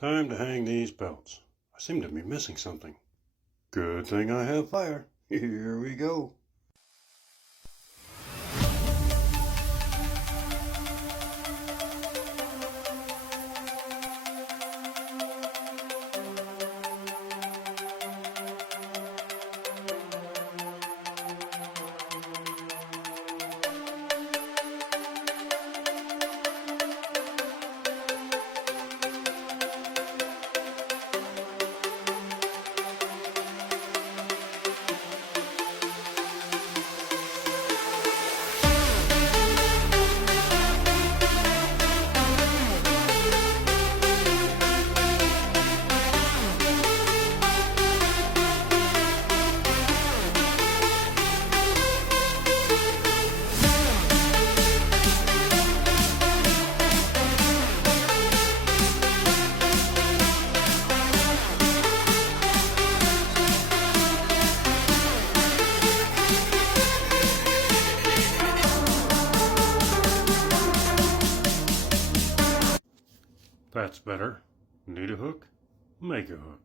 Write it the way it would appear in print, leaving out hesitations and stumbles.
Time to hang these belts. I seem to be missing something. Good thing I have fire. Here we go. That's better. Need a hook? Make a hook.